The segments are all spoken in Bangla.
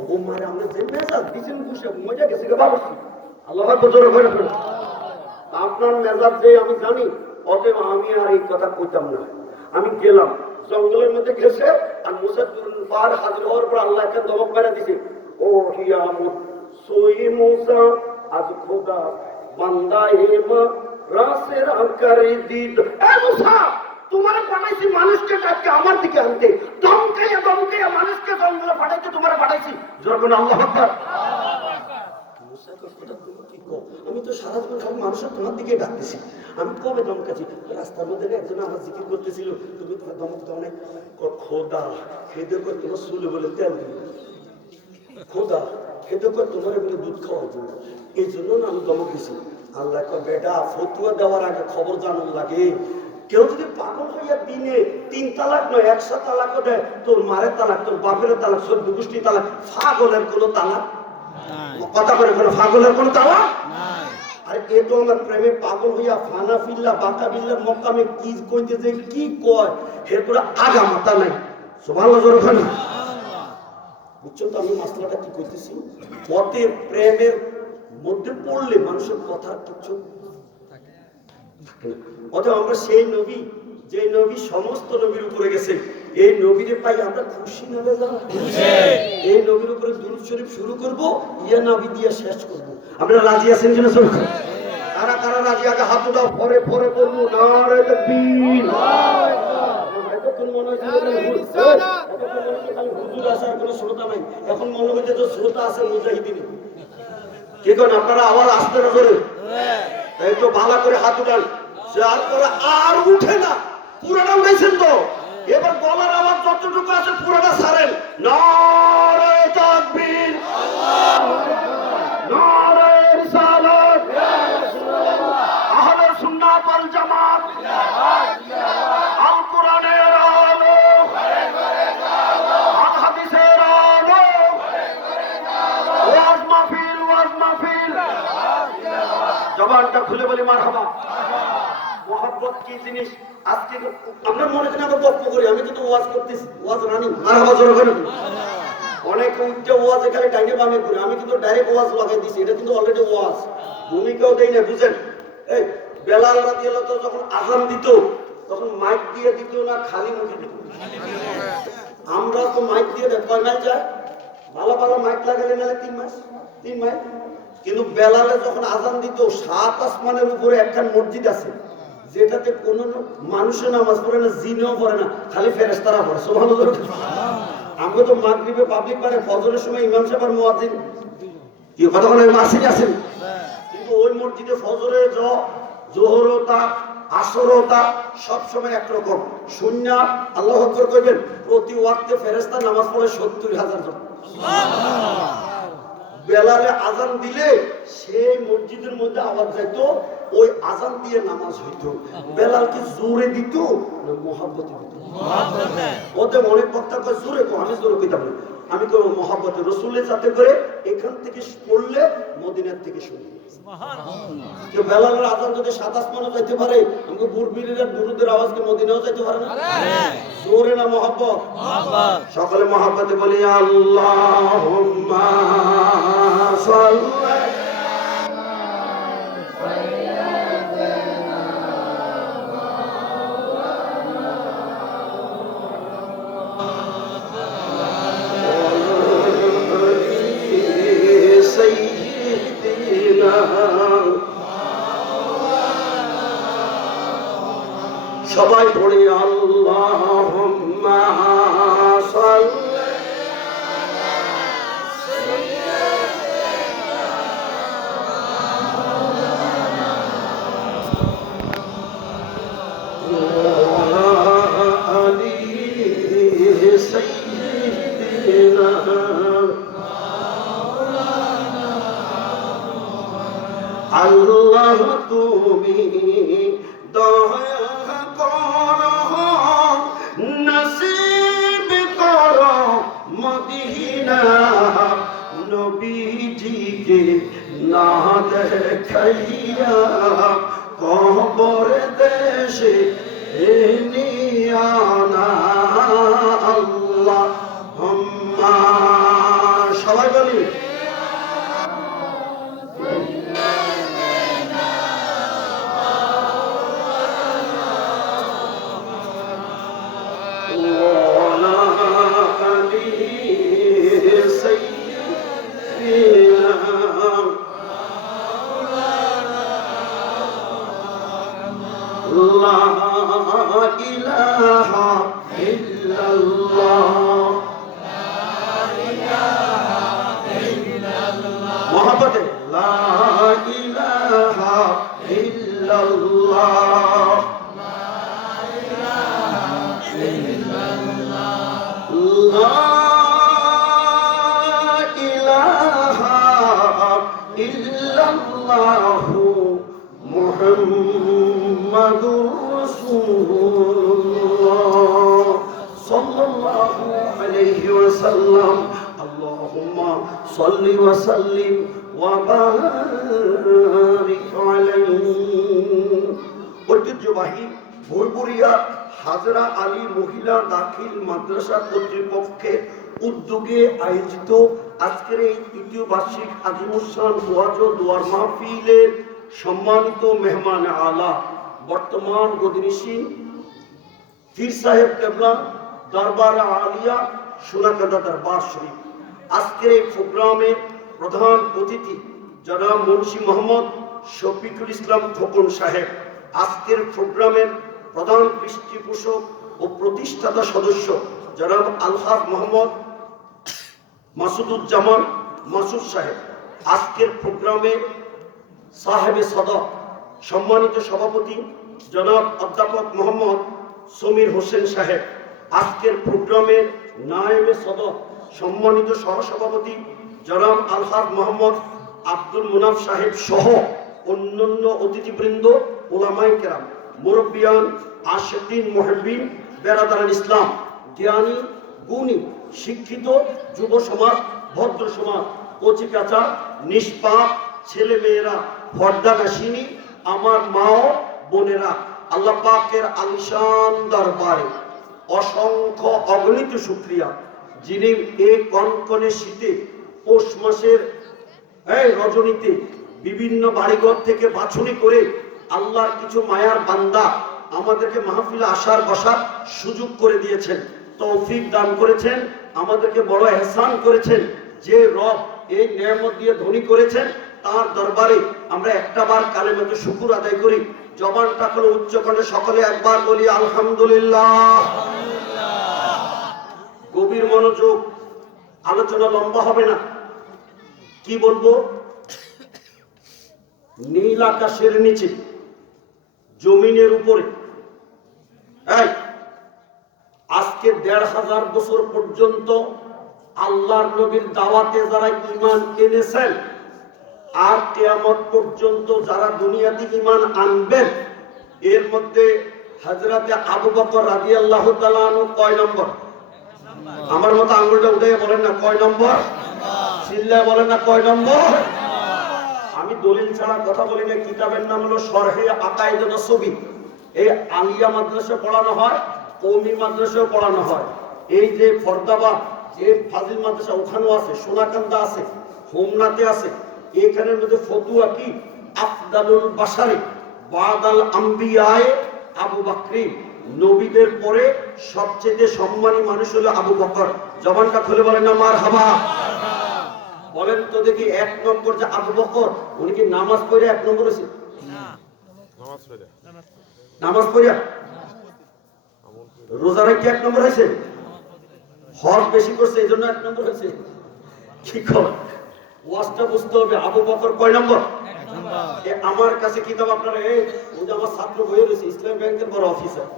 ও মারে আমরা যে মেজাজ দিছেন বসে মজা গেছে গে বাবা আল্লাহ বজর করে ফেলে আপনার মেজাজ যে আমি জানি অতএব আমি আর এই কথা কইতাম না আমি গেলাম জঙ্গলের মধ্যে গেছে আর মুসাদ্দুল পার হাজির হওয়ার পর আল্লাহ একটা দমক মেরে দিছে ও হিয়ামত সোই মুসা আজ খোদা বান্দা হেমা রাসের আকারে দিদ এ মুসা তোমার পাঠাইছি মানুষকে কাটকে আমার দিকে আনতে দমকাইয়া মানুষকে জঙ্গলে পাঠাইতে তোমার পাঠাইছি যখন আল্লাহ আকবার আমি তো সারা জীবন সব মানুষের তোমার দিকে ডাকতেছি আমি কবে দমকাছি রাস্তার মধ্যে একজন আমার জিকির করতেছিল তুমি তোমার দমক দাও নাই খোদা খেতে করে তোমার চুলে বলে তেল দিল খোদা খেতে করে তোমার বলে দুধ খাওয়ার জন্য এই জন্য না আমি দমক দিছি আল্লাহ বেটা ফতুয়া দেওয়ার আগে খবর জানার লাগে কেউ যদি পাগল হইয়া দিনে 3 তালাক নয় 100 তালাকও দেয় তোর মারের তালাক তোর বাপের তালাক সব দুগুষ্টি তালাক পাগলের কোনো তালাক কথা করে কোনো পাগলের কোনো তালাক আর এ তো আমার প্রেমে পাগল হইয়া ফানা ফিল্লা বাঁকা বিল্লার মক্কামে কি কইতে যে কি কয় এর পুরো আগা মাথা নাই সুবহানাল্লাহ জোরে বলেন বুঝছো তো আমি মাসলাটা কি কইতেছি পথে প্রেমের মধ্যে পড়লে মানুষের কথা কিছু থাকে অথবা আমরা সেই নবী যে নবী সমস্ত নবীর উপরে গেছে এই নবীরে পাই আমরা খুশি না বেজা এই নবীর উপরে দুরূদ শরীফ শুরু করব ইয়া নবী দিয়ে শেষ করব আপনারা রাজি আছেন কিনা সব কারা কারা রাজি আগে হাত দাও পরে পরে করব নারে তাকবীর এতক্ষণ মনে হচ্ছে হুজুর আসার কোনো শ্রোতা নাই এখন মনে হচ্ছে তো শ্রোতা আছে মুজাহিদিন কে কোন আপনারা আওয়াজ আসতে না করে তাই তো ভালো করে হাত উঠান আর উঠে না পুরোটা উঠেছেন তো এবার গলার আওয়াজ যতটুকু আছে পুরোটা ছাড়েন নারে তাকবীর নারে রিসালাত আহলে সুন্নাত ওয়াল জামাত আল কোরআনের আলো আল হাদিসের আলো ওয়াজ মাহফিল জবানটা খুলে বলি মারহাবা মোহাব্বত কি জিনিস আজকে আমরা মনে করি আমরা গল্প করি আমি কিন্তু ওয়াজ করতেছি ওয়াজ রানি মারহাবা জোরে করে অনেক উচ্চ ওয়াজ এখানে ডাইনে বামে করি আমি কিন্তু ডাইরেক্ট ওয়াজ লাগাই দিছি এটা কিন্তু অলরেডি ওয়াজ ভূমিকাও দেই না বুঝেন এই বেলাল রাদিয়াল্লাহু তাআলা যখন আযান দিত তখন মাইক দিয়ে দিত না খালি মুখে দিত আমরা তো মাইক দিয়ে দেয় কয় মাইল যায় ভালো ভালো মাইক লাগালে নালে 3 মাইল কিন্তু বেলালে যখন আযান দিত 7 আসমানের উপরে একটা মসজিদ আছে যেটাতে কোনো মানুষের নামাজ পড়ে না জিনও পড়ে না খালি ফেরেশতারা পড়ে সুবহানাল্লাহ আমরা তো মাগরিবে পাবলিক পারে ফজরের সময় ইমাম সাহেব আর মুয়াজ্জিন কি কথা বলে মাসিক আছেন কিন্তু ওই মসজিদে ফজরে জোহরও তা আসরও তা সব সময় একরকম সুন্নাহ আল্লাহু আকবার কইবেন প্রতি ওয়াক্তে ফেরেশতা নামাজ পড়ে ৭০,০০০ জন সুবহানাল্লাহ বেলালে আযান দিলে সেই মসজিদের মধ্যে আওয়াজ যাইতো ওই আযান দিয়ে নামাজ হইতো বেলাল কি জোরে দিত না মুহাব্বতে দিত মুহাব্বতে ওতে অনেক বক্তা কয় জোরে কো আমি জোরে কইতাম না আমি কই মুহাব্বতে রাসূলের সাথে করে এখান থেকে পড়লে মদিনার থেকে শুনি সুবহানাল্লাহ যে বেলালের আযান যদি ৭ আসমানে যাইতে পারে আমাকে বুরবিরের দুরুদের আওয়াজ কি মদিনাও যাইতে পারে না জোরে না মুহাব্বত সকলে মুহাব্বতে বলি আল্লাহুম্মা সাল্লি সবাই পড়ি আল্লাহুম্মা সাল্লি আলি সাইয়্যিদিনা আল্লাহ তুমি দয়া নসিব করো মদিনা নবীজিকে না দেখাইয়া কবর দেশে নিয়ানা আল্লাহুম্মা সবাই বলি لا إله إلا الله محبت لا إله إلا الله لا إله إلا الله محمد رسول الله صلى الله عليه وسلم اللهم صل وسلم وبارك عليه ঐতিহ্যবাহী ভুরভুরিয়া হাজরা আলী মহিলা দাখিল মাদ্রাসা কর্তৃপক্ষের উদ্যোগে আয়োজিত আজকের এই তৃতীয় বার্ষিক আজিমুসান ওয়াজ ও দোয়ার মাহফিলের সম্মানিত মেহমান আলা বর্তমান গদিনিসীন পীর সাহেব কেবলা দরবার আলিয়া সোনাকান্দা দরবার শরীফ। আজকের এই প্রোগ্রামে প্রধান অতিথি জনাব মুন্সি মোহাম্মদ শফিকুল ইসলাম খোকন সাহেব। আজকের প্রোগ্রামের প্রধান পৃষ্ঠপোষক ও প্রতিষ্ঠাতা সদস্য জনাব আলহাজ মোহাম্মদ মাসুদুজ্জামান মাসুদ সাহেব। আজকের প্রোগ্রামে সাহেবে সদর সম্মানিত সভাপতি জনাব অধ্যাপক মোহাম্মদ সমীর হোসেন সাহেব। আজকের প্রোগ্রামের নায়েবে সদর সম্মানিত সহসভাপতি জনাব আলহাজ মোহাম্মদ আব্দুল মুনাফ সাহেব সহ অন্যান্য অতিথিবৃন্দ, ওলামায়ে কেরাম, মুরব্বিয়ান, আশিকিন, মুহিব্বিন, বেরাদারান ইসলাম, জ্ঞানী, গুণী, শিক্ষিত যুব সমাজ, ভদ্র সমাজ, কচি কাঁচা, নিষ্পাপ ছেলে মেয়েরা, পর্দানাশিনী, আমার মা ও বোনেরা, আল্লাহ পাকের আলিশান দরবারে অসংখ্য অগণিত শুকরিয়া, যিনি এই কনকনে শীতে পৌষ মাসের এই রজনীতে বিভিন্ন বাড়িঘর থেকে বাছুনি করে আল্লাহর কিছু মায়ার বান্দা আমাদেরকে মাহফিলে আসার বসার সুযোগ করে দিয়েছেন, তৌফিক দান করেছেন, আমাদেরকে বড় এহসান করেছেন। যে রব এই নেয়ামত দিয়ে ধনী করেছেন তার দরবারে আমরা একটাবার কালেমাতে শুকর আদায় করি। জবানটা করে উচ্চ কণ্ঠে সকলে একবার বলি আলহামদুলিল্লাহ। গভীর মনোযোগ, আলোচনা লম্বা হবে না। কি বলবো? নীল আকাশের নিচে জমিনের উপরে আজকে ১৫০০ বছর পর্যন্ত আল্লাহর নবীর দাওয়াতে যারা ঈমান এনেছেন আর কিয়ামত পর্যন্ত যারা দুনিয়াতে ঈমান আনবেন, এর মধ্যে হযরতে আবু বকর রাদিয়াল্লাহু তাআলা আনহু কয় নম্বর? আমার মতো আঙ্গুলটা উঠাইয়া বলেন না কয় নম্বর? চিল্লায় বলেন না কয় নম্বর? আমি দলিল ছাড়া কথা বলি না। কিতাবের নাম হলো শরহে আকায়েদ নসবী। এই আলিয়া মাদ্রাসা পড়ানো হয়, কওমি মাদ্রাসাও পড়ানো হয়। এই যে ফরদাবাদ যে ফাজিল মাদ্রাসা ওখানেও আছে, সোনাকান্দা আছে, হোমনাতে আছে। এখানের মধ্যে ফতুয়া কি? আফদালুল বাশারি বাদাল আম্বিয়ায়ে আবু বকর, নবীদের পরে সবচেয়ে সম্মানী মানুষ হলো আবু বকর। জবানটা খুলে বলেন না মারহাবা। বলেন তো দেখি, ১ নম্বর যে আবু বকর, উনি কি নামাজ পড়ে ১ নম্বর হয়েছে? নামাজ পড়ে রোজা রেখে ১ নম্বর হয়েছে? হজ বেশি করছে এই জন্য ১ নম্বর হয়েছে? কি করে ওয়াজটা বুঝতে হবে। আবু বকর কয় নম্বর? আমার কাছে কিতাব আপনারা ওই যে আমার ছাত্র বইয়ে রয়েছে, ইসলাম ব্যাংকের বড় অফিসার,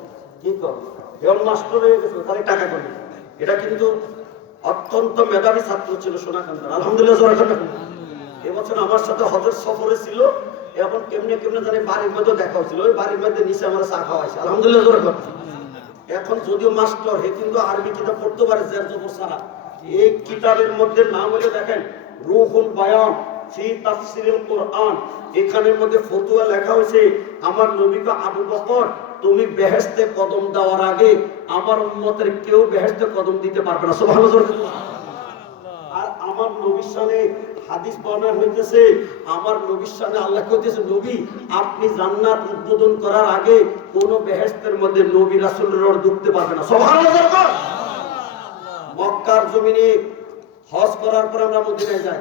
কি কর এখন মাস্টার হয়ে গেছে, তাহলে টাকা করে। এটা কিন্তু অত্যন্ত মেধাবী ছাত্র ছিল সোনাকান্দার, আলহামদুলিল্লাহ। এবছর আমার সাথে হজের সফরে ছিল। এখন কেমনে কেমনে জানি বাড়ির মধ্যে দেখা হয়েছিল, ওই বাড়ির মধ্যে নিচে আমার চা খাওয়াইছে, আলহামদুলিল্লাহ। এখন যদিও মাস্টার, হে কিন্তু আরবি কিতাব পড়তে পারে জের জবর ছাড়া। এই কিতাবের মধ্যে নাম হলে দেখেন রুহুল বায়ান ফি তাফসিরুল কুরআন। এখানের মধ্যে ফতোয়া লেখা হয়েছে, আমার নবীকে আবু বকর তুমি বেহেশতে কদম দেওয়ার আগে আমার উম্মতের কেউ বেহেশতে কদম দিতে পারবে না। সুবহানাল্লাহ। আর আমার নবীর শানে হাদিস বর্ণনা হইতেছে, আমার নবীর শানে আল্লাহ কইতেছে, নবী আপনি জান্নাত উদ্বোধন করার আগে কোন বেহেশতের মধ্যে নবী রাসূলের রড ঢুকতে পারবে না। সুবহানাল্লাহ। মক্কার জমিনে হজ করার পর আমরা মদিনায় যাই,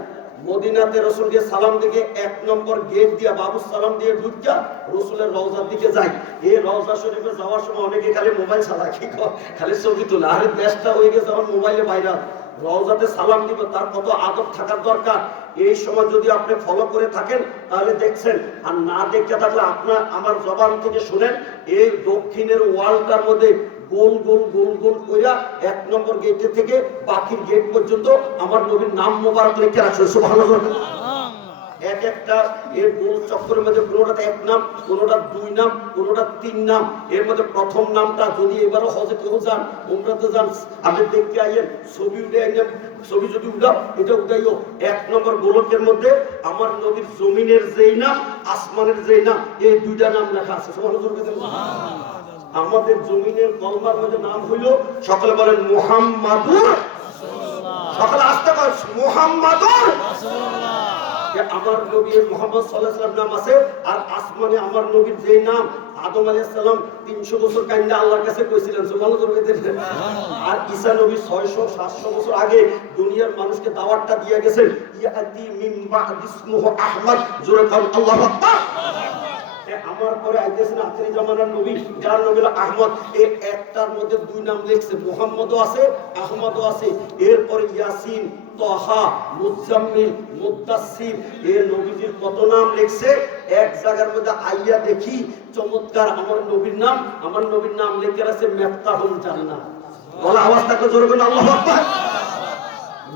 মদিনাতে রসুলকে সালাম দিকে 1 নম্বর গেট দিয়া বাবু সালাম দিয়ে ঢুকিয়া রসুলের রওজার দিকে যাই। এই রওজা শরীফে যাওয়ার সময় অনেকে খালি মোবাইল চালায়, কি খালি ছবি তোলে। আরে দেশটা হয়ে গেছে আমার মোবাইলে ভাইরাল। রওজাতে সালাম দিব, তার কত আদব থাকার দরকার। এই সময় যদি আপনি ফলো করে থাকেন তাহলে দেখছেন, আর না দেখতে থাকলে আপনার আমার জবান থেকে শুনেন। এই দক্ষিণের ওয়ালটার মধ্যে গোল গোল গোল গোল কইরা 1 নম্বর গেট থেকে বাকির গেট পর্যন্ত আমার নবীর নাম মোবারক লিখে রাখছে। সুবহানাল্লাহ। এক একটা এর গোল চক্করের মধ্যে কোনোটাতে 1 নাম, কোনোটা 2 নাম, কোনোটা 3 নাম। এর মধ্যে প্রথম নামটা যদি এবারও হজে কেউ যান, উমরাতে যান, আপনি দেখতে আইয়েন, ছবি উঠে আইয়েন, ছবি যদি উঠাও এটা উঠাইও। 1 নম্বর গোলকের মধ্যে আমার নবীর জমিনের যেই নাম, আসমানের যেই নাম, এই 2টা নাম লেখা আছে। সুবহানাল্লাহ। আমাদের জমিনের কলমার মধ্যে নাম হইল, সকলে বলেন মুহাম্মাদুর রাসূলুল্লাহ। সকলে আস্তে করে মুহাম্মাদুর রাসূলুল্লাহ। আমার নবীর মুহাম্মদ সাল্লাল্লাহু আলাইহি ওয়াসাল্লাম নাম আছে। আর আসমানে আমার নবীর যে নাম, আদম আলাইহিস সালাম 300 বছর কাইন্দা আল্লাহর কাছে কইছিলেন। সুবহানাল্লাহ। আর ঈসা নবী 600 700 বছর আগে দুনিয়ার মানুষকে দাওয়াতটা দিয়ে গেছেন, ইয়াতি মিন বা'দি ইসমুহু আহমদ। জোরে বলেন আল্লাহু আকবার। আমার পরে আইতেছেন আখেরি জামানার নবী, যার নাম হলো আহমদ। এই একটার মধ্যে 2 নাম লিখছে, মুহাম্মদও আছে, আহমদও আছে। এরপরে ইয়াসিন, তাহা, মুজাম্মিল, মুদাসসির, এই নবীজির কত নাম লিখছে। এক জায়গার মধ্যে আইয়া দেখি চমৎকার আমার নবীর নাম, আমার নবীর নাম লিখে আছে মিফতাহুল জান্নাহ। বলা আওয়াজটা তো জোরে বলেন আল্লাহু আকবার।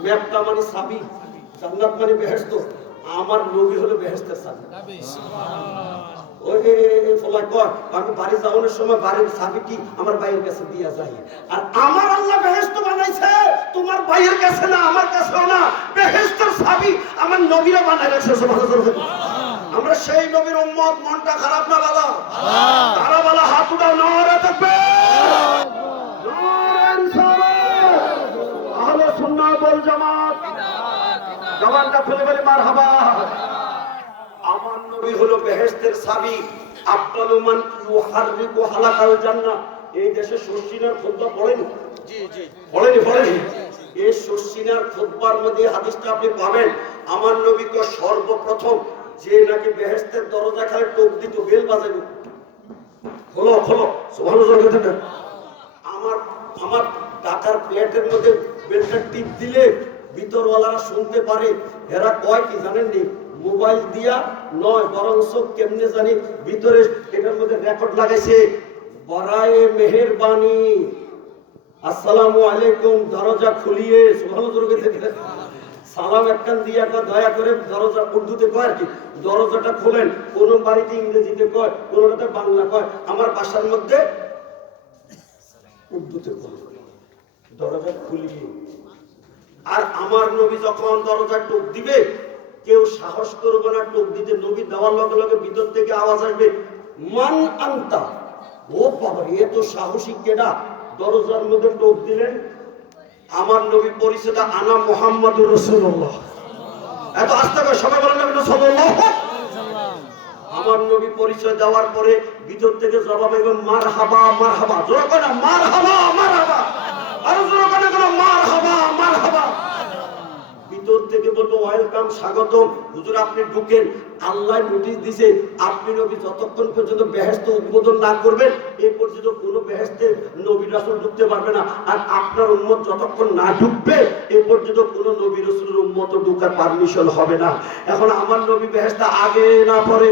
মিফতাহ মানে চাবি, জান্নাত মানে বেহেশত। আমার নবী হলো বেহেশতের চাবি। সুবহানাল্লাহ। আমি বাড়ি যাওয়ার সময় বাড়ির চাবিটি আমার ভাইয়ের কাছে দিয়া যাই। আর আমার আল্লাহ বেহেশত বানাইছে তোমার ভাইয়ের কাছে না, আমার কাছেও না। বেহেশতের চাবি আমার নবীরা বানাই রাখছে। সুবহানাল্লাহ। আমরা সেই নবীর উম্মত। মনটা খারাপ না বাবা? তারা বলা হাত উঠাও, নারে তাকবীর, নারে রিসালাত, আহলে সুন্নাহ ওয়াল জামাত। জবানটা খুলে বলি মারহাবা। আমার নবী হলো বেহেশতের চাবি। আফদালু মান ইউহাররিকু হালাকাল জান্নাহ। এই দেশে শর্ষিনার খুতবা পড়েন? জি জি পড়েনি। এই শর্ষিনার খুতবার মধ্যে হাদিসটা আপনি পাবেন। আমার নবী তো সর্বপ্রথম যে নাকি বেহেশতের দরজা খালি টোক দিত, বেল বাজাইব, খোলো খোলো। সুবহানাল্লাহ। আমার টাকার প্লেটের মধ্যে বেলটা টিপ দিলে ভিতরওয়ালারা শুনতে পারে। এরা কয় কি জানেন নি? মোবাইল দিয়া নয়, বরং কেমনে জানি ভিতরে এটার মধ্যে রেকর্ড লাগাইছে, বরায়ে মেহেরবানি, আসসালামু আলাইকুম, দরজা খুলিয়ে। সুবহানাল্লাহ। সালাম একখান দিয়া কয় দয়া করে দরজা, উর্দুতে কয় আর কি, দরজাটা খোলেন। কোন বাড়িতে ইংরেজিতে কয়, কোনটাতে বাংলা কয়। আমার বাসার মধ্যে উর্দুতে কয় দরজা খুলিয়ে। আর আমার নবী যখন দরজা টোক দিবে কেউ সাহস করবে না টোক দিতে। নবী দেওয়ার লগে লগে ভিতর থেকে আওয়াজ আসবে, মান আনতা। ও বাবা, এ তো সাহসী কেডা? দরজার মধ্যে টোক দিলেন। আমার নবী পরিচয়টা, আনা মুহাম্মাদুর রাসূলুল্লাহ। এত আস্তে করে সবাই বলেন নবী সাল্লাল্লাহু আলাইহি ওয়াসাল্লাম। আমার নবী পরিচয় দেওয়ার পরে ভিতর থেকে জবাব হবে মারহাবা মারহাবা। জোরে করে মারহাবা মারহাবা, আর জোরে করে মারহাবা মারহাবা। ভিতর থেকে বলবো ওয়েলকাম, স্বাগতম, হুজুর আপনি ঢুকেন। আল্লাহ নোটিশ দিছে, আপনি নবী যতক্ষণ পর্যন্ত বেহেশত উদ্বোধন না করবেন এই পর্যন্ত কোনো বেহেশতে নবী রাসূল ঢুকতে পারবে না। আর আপনার উম্মত যতক্ষণ না ঢুকবে এই পর্যন্ত কোনো নবী রাসূলের উম্মত ঢোকার পারমিশন হবে না। এখন আমার নবী বেহেশতে আগে না পরে?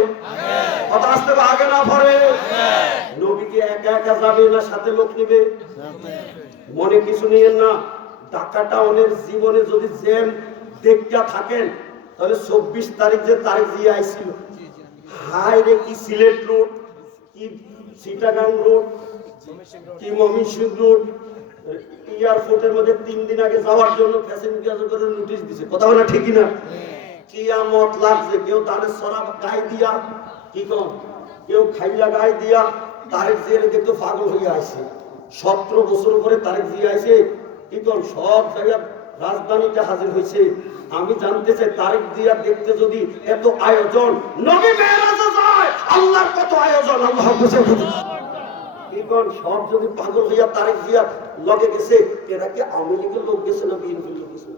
কথা আসতে আগে না পরে? নবীকে একা একা যাবে না সাথে লোক নেবে? মনে কিছু নিয়েন না। ঢাকা টাউনের জীবনে যদি জ্যাম দেখতে থাকেন তাহলে 24 তারিখ যে তারিখ দিয়ে আইছিল, হাই রে কি সিলেট রোড, কি চিটাগাং রোড, কি ময়মনসিংহ রোড, এয়ারপোর্টের মধ্যে 3 দিন আগে যাওয়ার জন্য প্যাসেঞ্জার করে নোটিশ দিছে। কথা বলা ঠিকই না? কিয়ামত লাগছে। কেউ তাদের সরাব গায়ে দিয়া, কি কম, কেউ খাইলা গায়ে দিয়া তারিখ দিয়ে দেখতে পাগল হয়ে আসে। 17 বছর পরে তারিখ দিয়ে আসে, কি কম, সব জায়গায় রাজধানীতে হাজির হয়েছে। আমি জানতে চাই তারিখ দিয়া দেখতে যদি এত আয়োজন, নবী মেরাজে যায় আল্লাহর কত আয়োজন আল্লাহ বুঝে বুঝে। এখন সব যদি পাগল হইয়া তারিখ দিয়া লগে গেছে, এরা কি আওয়ামী লীগের লোক গেছে না বিএনপির লোক গেছে?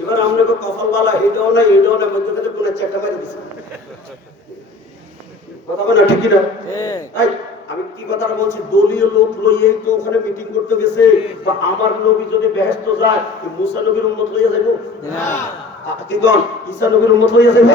এবার আপনাকে কপালওয়ালা হেঁটেও নাই হেঁটেও নাই মধ্যে থেকে কোন চেষ্টা মেরে দিচ্ছে কথা বলে না, ঠিক না? আমি কি কথাটা বলছি, দলীয় লোক লইয়েই তো ওখানে মিটিং করতে গেছে। বা আমার নবী যদি বেহেশত যায়, মুসা নবীর উম্মত লইয়া যাইব কি কোন? ঈসা নবীর উম্মত লইয়া যাইব?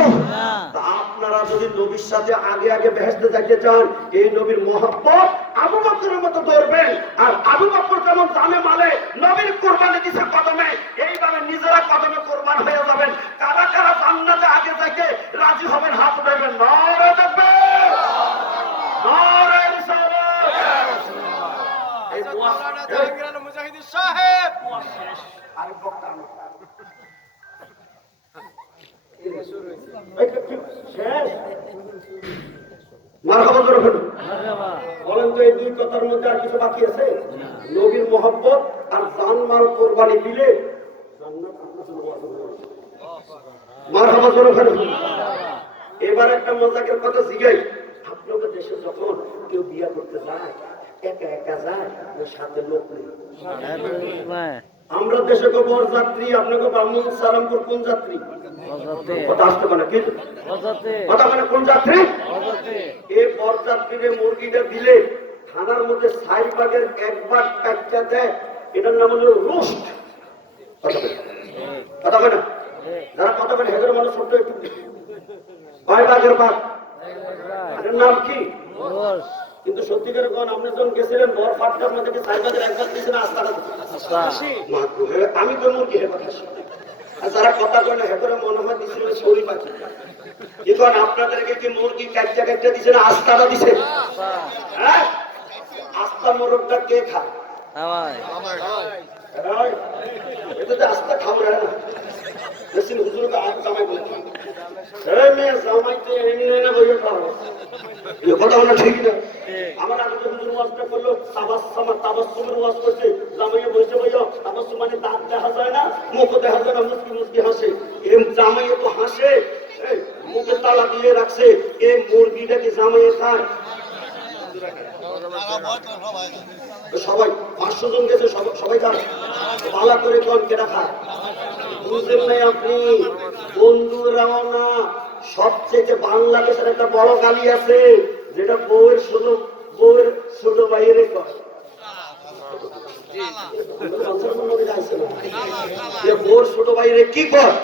আপনারা যদি নবীর সাথে আগে আগে বেহেশতে যাইতে চান, এই নবীর মহব্বত আবু বকরের মতো ধরবেন। আর আবু বকর যেমন জানে মালে নবীর কুরবানি দিছে কদমে, এইভাবে নিজেরা কদমে কুরবান হয়ে যাবেন। কারা কারা জান্নাতে আগে যাইতে রাজি হবেন হাত উঠাবেন। নারে তাকবীর, নারে রিসালাত। এই মাওলানা জাহাঙ্গীর মুজাহিদি সাহেব আরেক বক্তা বলেন তো, এই দুই কথার মধ্যে আর কিছু বাকি আছে? নবীর মহব্বত আর জানমাল কোরবানি দিলে এবার একটা মজাকের কথা জিগাই, আপনাদের দেশে যখন কেউ বিয়া করতে যায় একা একা যায় না সাথে লোক নেই? আমরা দেশে তো বর যাত্রী, আপনাকে ব্রাহ্মণ সালামপুর কোন যাত্রী? কথা আসতে পারে কি কথা মানে কোন যাত্রী? এই বর যাত্রীরে মুরগিটা দিলে থানার মধ্যে ৬০ ভাগের ১ ভাগ কাটটা দেয়, এটার নাম হলো রোস্ট। কথা বলে না, যারা কথা বলে হেদের মানুষ শব্দ একটু ৬ ভাগের ভাগ, এটার নাম কি? কিন্তু সত্যিকার কোন আপনি যখন গেছিলেন বর ফাটকার মধ্যে ৬০ ভাগের ১ ভাগ দিয়েছেন আস্তাটা আমি তো মুরগি হে কথা। আর যারা কথা কয় না হেদরে মনে হয় দিছিল শরীর পাখি। এখন আপনাদেরকে কি মুরগি কাটটা কাটটা দিছে না আস্তাটা দিছে? হ্যাঁ, আস্তা মোরগটা কে খায়? এটা তো আস্তা খাওয়া না, বেশি হুজুরকে আগ জামাই বলে মেয়ে জামাইতে এমনি না বইয়ে খাওয়া কথা বলা ঠিক না। আমার আগে হুজুর ওয়াজটা করলো তাবাসসুমের ওয়াজ করছে, জামাইয়ে বসে বইয়া তাবাসসুম মানে দাঁত দেখা যায় না, মুখ দেখা যায় না, মুচকি মুচকি হাসে। এম জামাইয়ে তো হাসে, মুখে তালা দিয়ে রাখছে। এই মুরগিটাকে জামাইয়ে খায় সবাই ৫০০ জন গেছে, সবাই খায় পালা করে কোন কেনা খায়? বুঝলেন নাই আপনি? বন্ধুরাও না, সবচেয়ে বাংলাদেশের একটা বড় গালি আছে যেটা বউয়ের ছোট ভাইয়ের কয়। বউর ছোট ভাইয়ের কি কয়?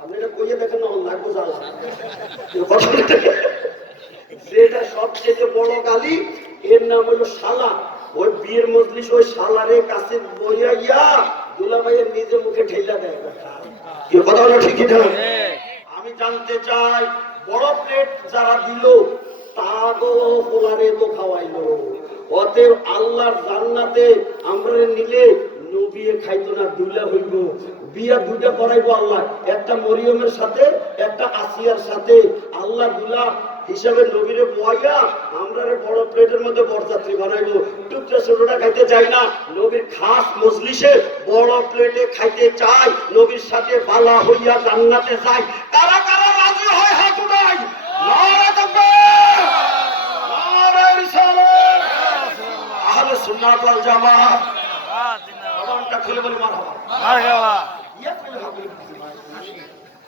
আপনি এটা কইয়ে দেখেন না, লাগবো জ্বালা। যেটা সবচেয়ে বড় গালি, এর নাম হলো শালা। ওই বিয়ের মজলিস ওই শালারে কাছে বইয়া দুলাভাইয়ের নিজের মুখে ঢেলা দেয়। কথা হলো ঠিক না? আমি জানতে চাই, বড় প্লেট যারা দিল তাগো পোলারে তো খাওয়াইলো। অতএব আল্লাহর জান্নাতে আমরা নিলে নবিয়ে খাইতো না, দুলা হইব। বিয়া দুইটা করাইবো আল্লাহ, একটা মরিয়মের সাথে একটা আসিয়ার সাথে। আল্লাহ দুলা হিসাবে নবীরে বইয়া আমরা বড় প্লেটের মধ্যে বরযাত্রী বানাইবো। টুকটা ছোটটা খাইতে চাই না, নবীর খাস মজলিসে বড় প্লেটে খাইতে চাই, নবীর সাথে বালা হইয়া জান্নাতে যাই। কারা কারা রাজি হয় হাত উঠাই। নারে তাকবীর, নারে রিসালাত, আহলে সুন্নাত ওয়াল জামাত। বাবাটা খুলে বলে মারহাবা মারহাবা। ইয়া কইলে হবে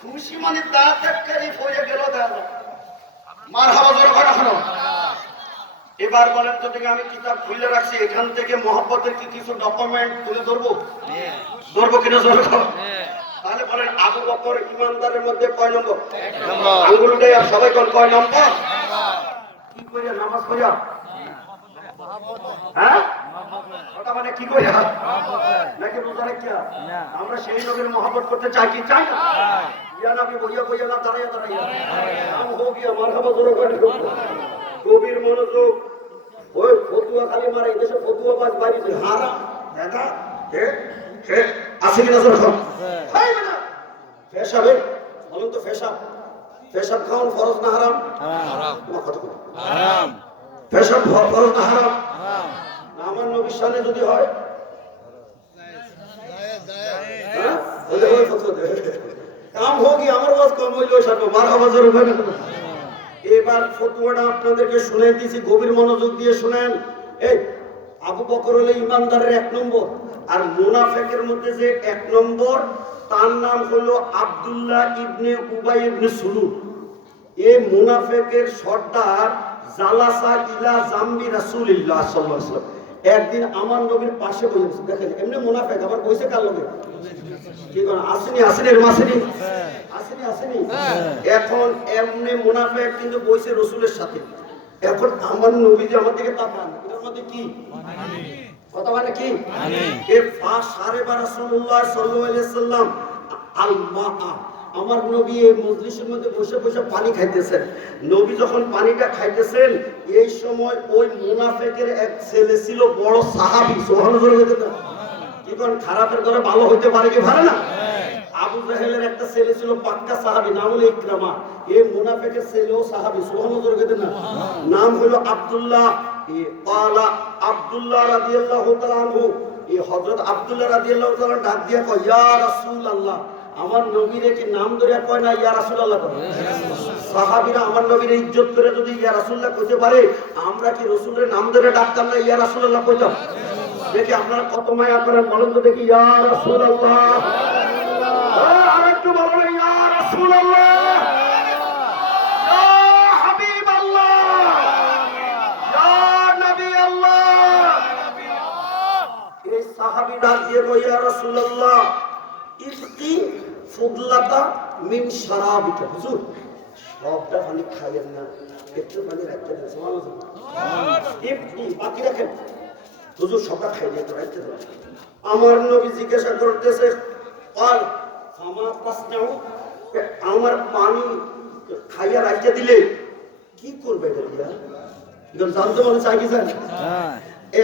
খুশি মানে দাঁত কারি পড়ে গেল দাদা মারহাবা জোরে করা শোনো। এবার বলেন তো দেখি, আমি কিতাব খুলে রাখছি, এখান থেকে মহব্বতের কি কিছু ডকুমেন্ট তুলে ধরবো? ধরবো কিনা জোরে করো। তাহলে বলেন আবু বকর ইমানদারের মধ্যে কয় নম্বর? আঙ্গুল উঠাই আর সবাই কোন কয় নম্বর? কি কইরা নামাজ পড়া? হ্যাঁ, কথা মানে কি কইরা নাকি রোজা রাখিয়া? আমরা সেই নবীর মহব্বত করতে চাই কি চাই না? ইয়া নবী বইয়া বইয়া না দাঁড়াইয়া দাঁড়াইয়া নাম হোক ইয়া মারহাবা জোরে করে। গভীর মনোযোগ। ওই ফতুয়া খালি মারা, এই দেশে ফতুয়া বাজ বাড়িতে হারাম দাদা আছে কিনা জোরে কর। পেশাবে বলুন তো, পেশাব খাওয়ান ফরজ না হারাম? হারাম। পেশাব ফরজ না হারাম? আমার নবীর সামনে যদি হয় কাম হোক আমার ওয়াজ কম হইল মারহাবা জোরে বলেন। এবার ফতোয়াটা আপনাদেরকে শুনাই দিয়েছি, গভীর মনোযোগ দিয়ে শুনেন। এই আবু বকর হলো ইমানদারের 1 নম্বর, আর মুনাফিকের মধ্যে যে 1 নম্বর তার নাম হলো আব্দুল্লাহ ইবনে উবাই ইবনে সুলুল। এই মুনাফিকের সর্দার জালাসা ইলা জামবি রাসূলুল্লাহ সাল্লাল্লাহু আলাইহি ওয়াসাল্লাম। একদিন আমার নবীর পাশে বসেছে, দেখেন এমনি মুনাফিক আবার বসে কার লগে কি কোন আসেনি আসেনি এর মাসেনি আসেনি আসেনি। এখন এমনি মুনাফিক কিন্তু বসে রাসূলের সাথে। এখন আমার নবী যে আমার দিকে তাকান, এর মধ্যে কি কথা মানে কি এর ফাস সারেবা রাসূলুল্লাহ সাল্লাল্লাহু আলাইহি ওয়াসাল্লাম আল মাআ। আমার নবী এই মজলিসের মধ্যে বসে বসে পানি খাইতেছেন। নবী যখন পানিটা খাইতেছেন এই সময় ওই মুনাফিকের এক ছেলে ছিল বড় সাহাবী, সুবহানাল্লাহ। কি কোন খারাপের ঘরে ভালো হইতে পারে কি পারে না? আবু জাহেলের একটা ছেলে ছিল পাক্কা সাহাবী, নাম হলো ইকরামা। এই মুনাফিকের ছেলেও সাহাবী, সুবহানাল্লাহ। নাম হলো আব্দুল্লাহ। ক্বালা আব্দুল্লাহ রাদিয়াল্লাহু তাআলা আনহু, এই হযরত আব্দুল্লাহ রাদিয়াল্লাহু তাআলা ডাক দিয়া কয়, ইয়া রাসূলুল্লাহ। আমার নবীরে কি নাম ধরে কয় না ইয়া রাসূলুল্লাহ কয়? সাহাবীরা আমার নবীর ইজ্জত করে যদি ইয়া রাসূলুল্লাহ কইতে পারে, আমরা কি রাসূলের নাম ধরে ডাকতাম না ইয়া রাসূলুল্লাহ কইতাম? দেখি আপনারা কত মায়া করেন বলেন তো দেখি, ইয়া রাসূলুল্লাহ। আরেকটু বলেন ইয়া রাসূলুল্লাহ, ইয়া হাবিবাল্লাহ, ইয়া নবী আল্লাহ। এই সাহাবী ডাক দিয়ে কয়, ইয়া রাসূলুল্লাহ ইফতি ফুদলাতা মিন শারাবিকা। হুজুর সবটা পানি খাইয়েন না, একটু পানি রাখতে দেন। সুবহানাল্লাহ। ইফতি বাকি রাখেন, হুজুর সবটা খাইয়ে তো রাখতে দেন। আমার নবী জিজ্ঞাসা করতেছে, ক্বাল ফামা তাসনাউ, আমার পানি খাইয়া রাখতে দিলে কি করবে এটা দিয়া? এখন জানতে মনে চাই কি জানেন?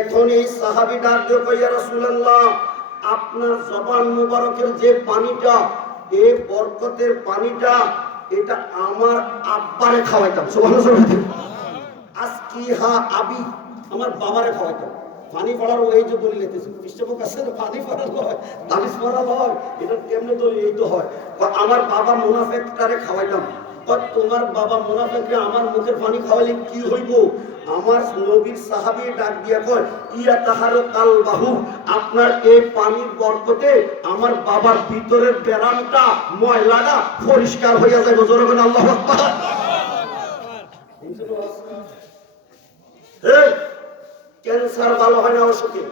এখন এই সাহাবী ডাক দিয়ে কয়, ইয়া রাসূলুল্লাহ আপনার জবান মুবারকের যে পানিটা, এই বরকতের পানিটা, এটা আমার আব্বারে খাওয়াইতাম। সুবহানাল্লাহ। আসকিহা আবি, আমার বাবারে খাওয়াইতাম। পানি পড়ার ওই যে দলিল লেখতেছে পৃষ্ঠপোক আছে না, পানি পড়ার হয় তাবিজ পড়া হয়, এটা কেমনে দলিল? এই তো হয় আমার বাবা মুনাফিকটারে খাওয়াইতাম। তোমার বাবা মুনাফিকরে আমার মুখের পানি খাওয়াইলে কি হইব? আমার নবীর সাহাবী ডাক দিয়া কয়, ইয়া তাহারু কালবাহু, আপনার এই পানির বরকতে আমার বাবার ভিতরের ব্যারামটা ময়লাটা পরিষ্কার হইয়া যায়। জোরে বলেন আল্লাহু আকবার। ক্যান্সার ভালো হয় না ওষুধে,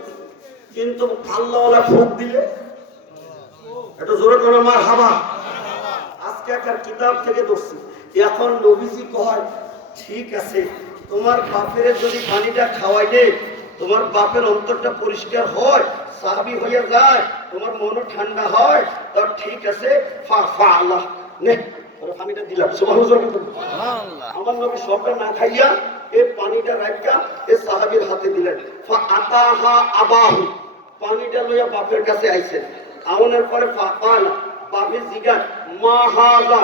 কিন্তু আল্লাহওয়ালা ফুক দিলে এটা জোরে করে মারহাবা। আজকে একটা কিতাব থেকে ধরছি। এখন নবীজি কয়, ঠিক আছে তোমার বাপের যদি পানিটা খাওয়াইলে তোমার বাপের অন্তরটা পরিষ্কার হয়, সাহাবী হইয়া যায়, তোমার মনও ঠান্ডা হয়, তো ঠিক আছে ফা ফা আল্লাহ নে ওরা পানিটা দিলাম। সুবহানাল্লাহ। আমার নবী সবটা না খাইয়া এই পানিটা রাখা এই সাহাবীর হাতে দিলেন। ফা আতাহা আবাহু, পানিটা লইয়া বাপের কাছে আইছেন। আউনের পরে ফা কালা, বাপের জিজ্ঞাসা, মা হাযা,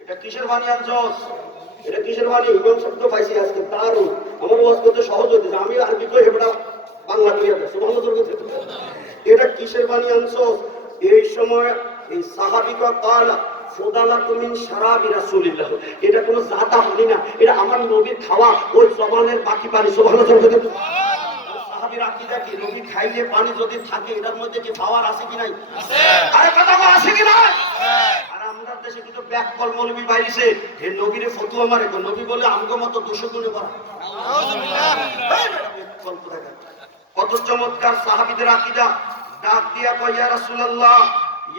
এটা কিসের পানি আনছস? এটা কিসের পানি? শব্দ পাইছি আজকে দারুণ। আমার ওয়াজ করতে সহজ হতেছে, আমি আরবি কই হেবড়া বাংলা কইয়া দেয়। সুবহানাল্লাহ। এটা কিসের পানি আনছস? এই সময় এই সাহাবী কালা ফুদালাতু মিন শারাবি রাসূলিল্লাহ, এটা কোনো জাতা পানি না, এটা আমার নবীর খাওয়া ওই জমানের বাকি পানি। সুবহানাল্লাহ। সাহাবীর আকীদা কি? নবী খাইলে পানি যদি থাকে এটার মধ্যে কি পাওয়ার আছে কি নাই? আছে। আরে কথা বল, আছে কি নাই? আর আমরা দেশে কিন্তু ব্যাককল মৌলবী বাইরেছে, হে নবীরে ফতোয়া মারে, নবী বলে আমগো মতো 200 গুণে করা। নাউযুবিল্লাহ। কত চমৎকার সাহাবীদের আকীদা। ডাক দিয়া কয়, ইয়া রাসূলুল্লাহ,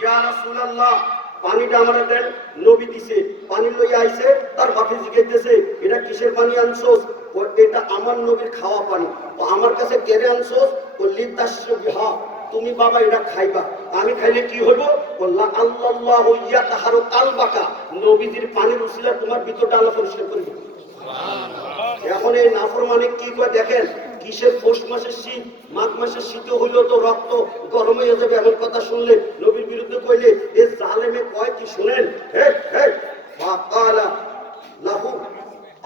ইয়া রাসূলুল্লাহ পানিটা আমারে দেন। নবী দিছে, পানি লইয়া আইছে, তার বাপে জিজ্ঞাসা, এটা কিসের পানি আনছস? এটা আমার নবীর খাওয়া পানি। আমার কাছে কেড়ে আনছস? বললি তাশরবিহা, তুমি বাবা এটা খাইবা। আমি খাইলে কি হইব? বললা আল্লাহু ইয়াতাহারু কালবাকা, নবীজির পানির উসিলা তোমার ভিতরটা আল্লাহ পরিষ্কার করে দিবে। সুবহানাল্লাহ। এখন এই নাফরমানি কি কয় দেখেন, কিসের পৌষ মাসের শীত, মাঘ মাসের শীতে হইলেও তো রক্ত গরম হয়ে যাবে এমন কথা শুনলে নবীর বিরুদ্ধে কইলে এ জালেমে কয় কি শুনেন? হে হে ফাকালা লাহু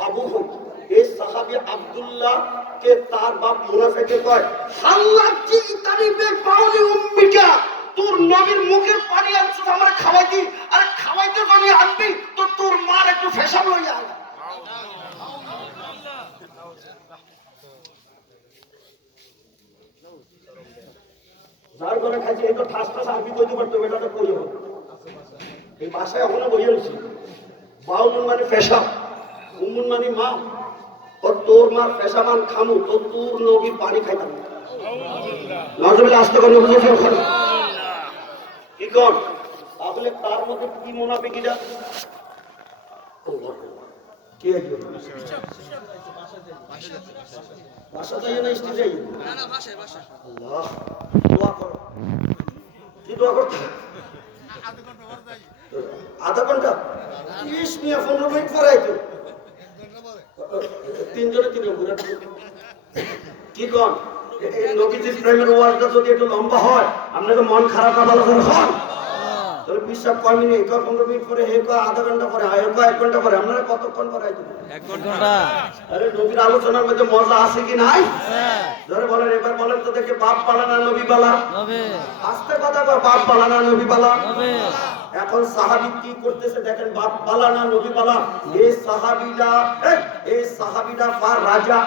আবুহু, এই সাহাবী সাহাবী আব্দুল্লাহ কে তার বাপ মুনাফিকে কয় হাল্লাতি তারিবে পাউলি উম্মিকা, তোর নবীর মুখের পানি আনছিস আমরা খাওয়াইতি, আর খাওয়াইতে পানি আনবি তো তোর মার একটু ফেসাব লইয়া আয়। যার ঘরে খাইছে এই তো ঠাস ঠাস আরবি কইতে পারতো, বেটাটা কই হবে এই ভাষায় এখনো বই হয়েছি। বাউলুন মানে পেশাব, উম্মুন মানে মা, ও তোর মার পেশাবান খামু তো তোর নবীর পানি খাইতাম না। নজরুল আসতে করে কি কর তাহলে তার মধ্যে কি মুনাফিকিটা কে বাসা যাই না স্ত্রী যাই আল্লাহ দোয়া করো, কি দোয়া করতে আধা ঘন্টা 30 মিনিট 15 মিনিট পরে আইতো তিনজনে তিন ঘুরে কি কন এই নবীজির প্রেমের ওয়াজটা যদি একটু লম্বা হয় আপনাকে মন খারাপ না ভালো করে হন তাহলে বিশ্বাস কয় মিনিট 15 মিনিট পরে হে কয় আধা ঘন্টা পরে হে কয় 1 ঘন্টা পরে আপনারা কতক্ষণ পরে আইতো 1 ঘন্টা। আরে নবীর আলোচনার মধ্যে মজা আছে কি নাই? ধরে বলেন এবার বলেন তো দেখে বাপ পালা না নবী পালা? নবী। আস্তে কথা কয় বাপ পালা না নবী পালা? নবী। এখন সাহাবী কি করতেছে দেখেন, বাপ পালা না নবী পালা? এই সাহাবীরা ফার রাজা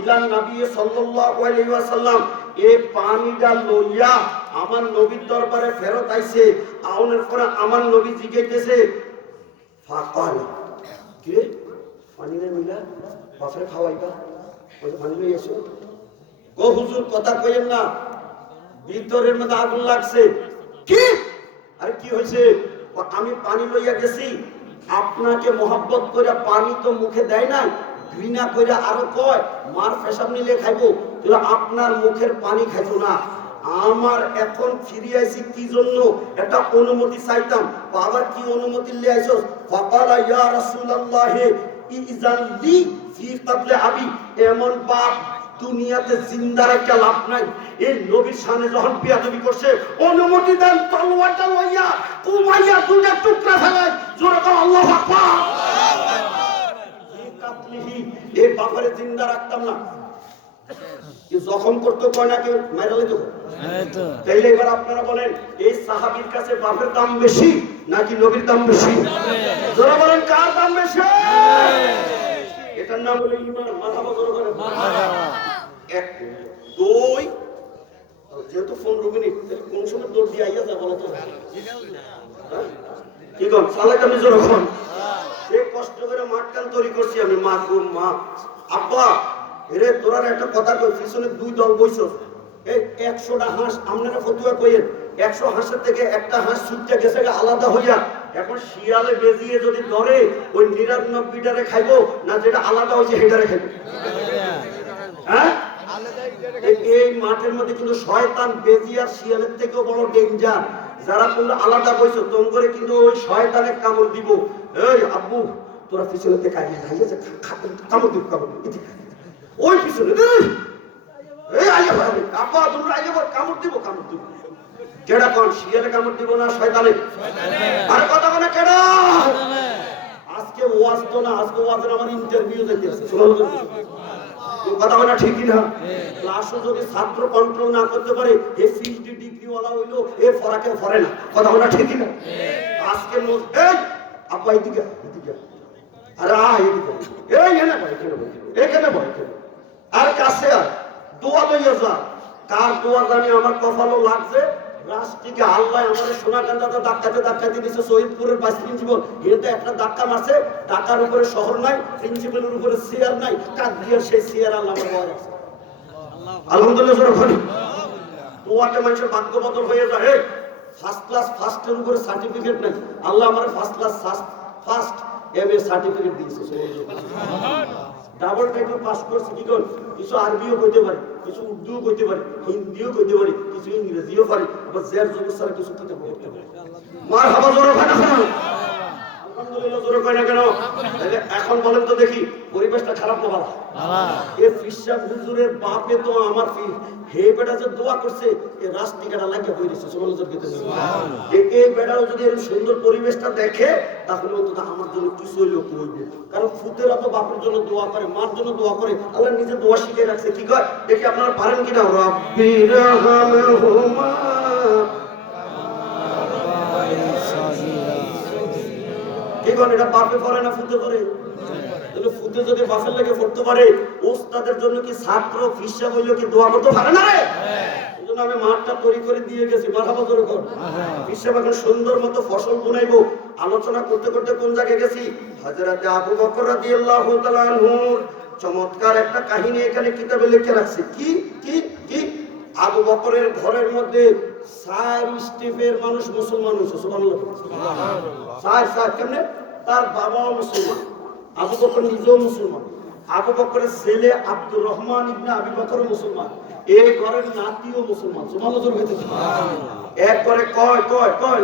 ইলান নবী সাল্লাল্লাহু আলাইহি ওয়াসাল্লাম এই পানিটা লইয়া আমার নবীর দরবারে ফেরত আইছে। আউনের পরে আমার নবী জিজ্ঞাসা ফাকাল কে পানি না মিলা বাপরে খাওয়াইবা ওই পানি লই এসো ও হুজুর কথা কইেন না ভিতরের মধ্যে আগুন লাগছে। কি আরে কি হইছে? আমি পানি লইয়া গেছি আপনাকে মোহাব্বত করে পানি তো মুখে দেয় না, ঘৃণা করে আরো কয় মার পেশাব নিলে খাইবো, তাহলে আপনার মুখের পানি খাইতো না। আমার এখন ফিরে আইছি কি জন্য একটা অনুমতি চাইতাম, আবার কি অনুমতি লিয়ে আইছো? ফাকালা ইয়া রাসূলুল্লাহ ইজান লি ফি ক্বাবলি আবি, এমন বাপ দুনিয়াতে জিন্দা রাখা লাভ নাই। এই নবীর সামনে যখন বিয়াদবি করছে অনুমতি দেন তলোয়ারটা লইয়া কুমাইয়া দুটা টুকরা ফেলাই জোরে কর আল্লাহু আকবার। এই কাতলিহি এই বাপারে জিন্দা রাখতাম না, কি জখম করতে কয় না কেউ মাইরা লইতো। তাইলে এবার আপনারা বলেন এই সাহাবীর কাছে বাপের দাম বেশি নাকি নবীর দাম বেশি? জোরে বলেন কার দাম বেশি? এটার নাম হলো ঈমান। মাথাবা জোরে করে এক দুই যেহেতু 15 মিনিট তাহলে কোন সময় দৌড় দিয়ে আইয়া যায় বলো তো? কি কম সালাক আমি জোরে কোন সে কষ্ট করে মাঠটান তৈরি করছি আমি মা গো মা আব্বা এরে তোরা একটা কথা কই পিছনে দুই দল বইছো এই 100টা হাঁস আপনারা ফতুয়া কইেন 100 হাঁসের থেকে একটা হাঁস ছুটতে গেছে আলাদা হইয়া এখন শিয়ালে বেজিয়ে যদি ধরে ওই 99টারে খাইবো না যেটা আলাদা হইছে সেটারে খাইবো? হ্যাঁ এই মাঠের মধ্যে কিন্তু শয়তান বেজি আর শিয়ালের থেকেও বড় ডেঞ্জার। যারা তোমরা আলাদা বইছো তোম করে কিন্তু ওই শয়তানের কামড় দিব। এই আব্বু তোরা পিছনে থেকে খাইয়েছে কামড় দিব ওই পিছনে এই আইয়া আব্বা তোমরা আইয়া কামড় দিব কেডা কোন শিয়ালে কামড় দিব না শয়তানে? আর কথা বলে কেডা? আজকে ওয়াজ তো না, আজকে ওয়াজের আমার ইন্টারভিউ দিতেছে কথা বলা ঠিকই না। ক্লাসও যদি ছাত্র কন্ট্রোল না করতে পারে এই পিএইচডি ডিগ্রি ওয়ালা হইলো এ ফরাকে ফরে না, কথা বলা ঠিকই না। আজকে এই আপা এদিকে আরে এদিকে এই এনে ভাই এখানে ভাই আর কাছে আর দোয়া লইয়া যা। কার দোয়া জানি আমার কপালও লাগছে। রাষ্ট্রীকে আল্লাহ আমাদের সোনাকান্দাতে ধাক্কাতে দিয়েছে শহীদপুরের ভাইস প্রিন্সিপাল এতে একটা ধাক্কা মারছে। ঢাকার উপরে শহর নাই, প্রিন্সিপালের উপরে চেয়ার নাই, কাক দিয়ে সেই চেয়ার আল্লাহ আলহামদুলিল্লাহ। দোয়াতে মানুষের ভাগ্য বদল হয়ে যায়। ফার্স্ট ক্লাস ফার্স্টের উপরে সার্টিফিকেট নাই, আল্লাহ আমার first class first MA certificate দিয়েছে। ডাবল টাইটেল পাস করছি কি কোন কিছু আরবিও কইতে পারি, কিছু উর্দুও কইতে পারি, হিন্দিও কইতে পারি, কিছু ইংরেজিও পারি, আবার জের জবর ছাড়া কিছু করতে পারি। মারহাবা জোরে ভাই না আল্লাহ আলহামদুলিল্লাহ জোরে কয় না কেন? তাহলে এখন বলেন তো দেখি পরিবেশটা খারাপ না ভালো? এ ফিরসাব হুজুরের বাপে তো আমার পীর হে বেটা যে দোয়া করছে এ রাস্তিকাটা লাগিয়ে বইরেছে সুবহানাল্লাহ গীতে সুবহানাল্লাহ। এই বেটাও যদি এর সুন্দর পরিবেশটা দেখে তাহলে অন্তত আমার জন্য কিছু হইলেও কইবে, কারণ ফুতেরা তো বাপের জন্য দোয়া করে, মার জন্য দোয়া করে, আল্লাহ নিজে দোয়া শিখিয়ে রাখছে। কি কয় দেখি আপনারা পারেন কিনা? রাব্বিরহামহুমা কি করেন? এটা বাপে করে না ফুতে করে? তাহলে ফুতে যদি বাপের লেগে পড়তে পারে, ওস্তাদের জন্য কি ছাত্র ফিসা হইলো কি দোয়া করতে পারে না রে? এজন্য আমি মাঠটা তৈরি করে দিয়ে গেছি। মারহাবা জোরে কর। ফিসা এখন সুন্দর মতো ফসল বুনাইবো। আলোচনা করতে করতে কোন জায়গায় গেছি? হযরতে আবু বকর রাদিয়াল্লাহু তাআলা আনহুর চমৎকার একটা কাহিনী এখানে কিতাবে লিখে রাখছে। কি কি কি? আবু বকরের ঘরের মধ্যে 4 স্টেপের মানুষ মুসলমান হয়েছে। সুবহানাল্লাহ সুবহানাল্লাহ। 4 কেমনে? তার বাবাও মুসলমান, আবু বকর নিজেও মুসলমান, আবু বকরের ছেলে আব্দুর রহমান ইবনে আবি বকরও মুসলমান, এই ঘরের নাতিও মুসলমান। সুবহানাল্লাহ। এক করে কয় কয় কয়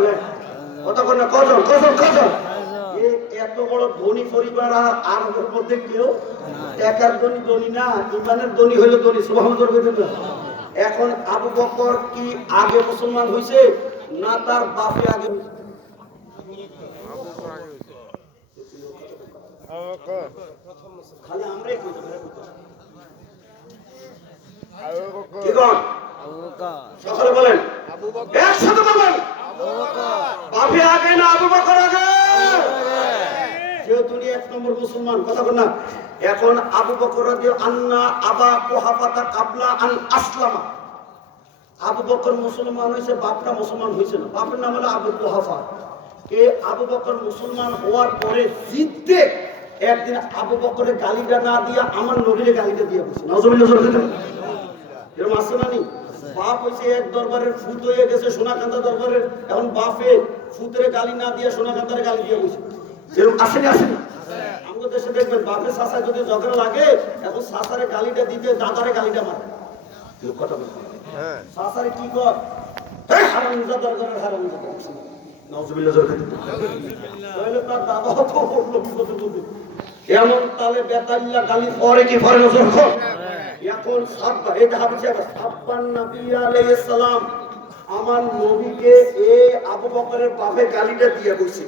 কতক্ষণ না কজন কজন কজন? এত বড় ধনী পরিবার আর আরবের মধ্যে কেউ টাকার ধনী ধনী না, ইমানের ধনী হইলো ধনী। সুবহানাল্লাহ। এখন আবু বকর কি আগে মুসলমান হইছে না তার বাপে আগে হইছে? খালি আমরাই কইতে পারি। কি কোন সকলে বলেন, একসাথে বলেন, বাপে আগে না আবু বকর আগে? যেহেতু 1 নম্বর মুসলমান, কথা বল না। এখন আবু বকর রাদিয়াল্লাহু আন্না আবা কুহাফাতা কাবলা আন আসলামা। আবু বকর মুসলমান হয়েছে, বাপটা মুসলমান হয়েছে না। বাপের নাম হলো আবু কুহাফা। এ আবু বকর মুসলমান হওয়ার পরে জিদ্দে একদিন আবু বকরের গালিটা না দিয়া আমার নবীর গালিটা দিয়ে বসে। নাউজুবিল্লাহ। এরকম আছে না নি? বাপ হয়েছে এক দরবারের ফুত হয়ে গেছে সোনাকান্দা দরবারের, এখন বাপে ফুতের গালি না দিয়ে সোনাকান্দার গালি দিয়ে বসে। এরকম আসেনি আসেনি? আমাদের দেশে দেখবেন বাপের চাচা যদি ঝগড়া লাগে এখন চাচারে গালিটা দিতে দাদারে গালিটা মারে। কথা বল, চাচারে কি কর? হারামজাদার ঘরের হারামজাদা। নাউজুবিল্লাহ। তাহলে তার দাদাও তো পড়লো বিপদের মধ্যে। এমন তালে বেতাল্লা গালি পরে কি পরে নজর কর। এখন সাব্বা এটা হাবিছে সাব্বান নবী আলাইহিস সালাম আমার নবীকে এই আবু বকরের বাপে গালিটা দিয়ে বসে।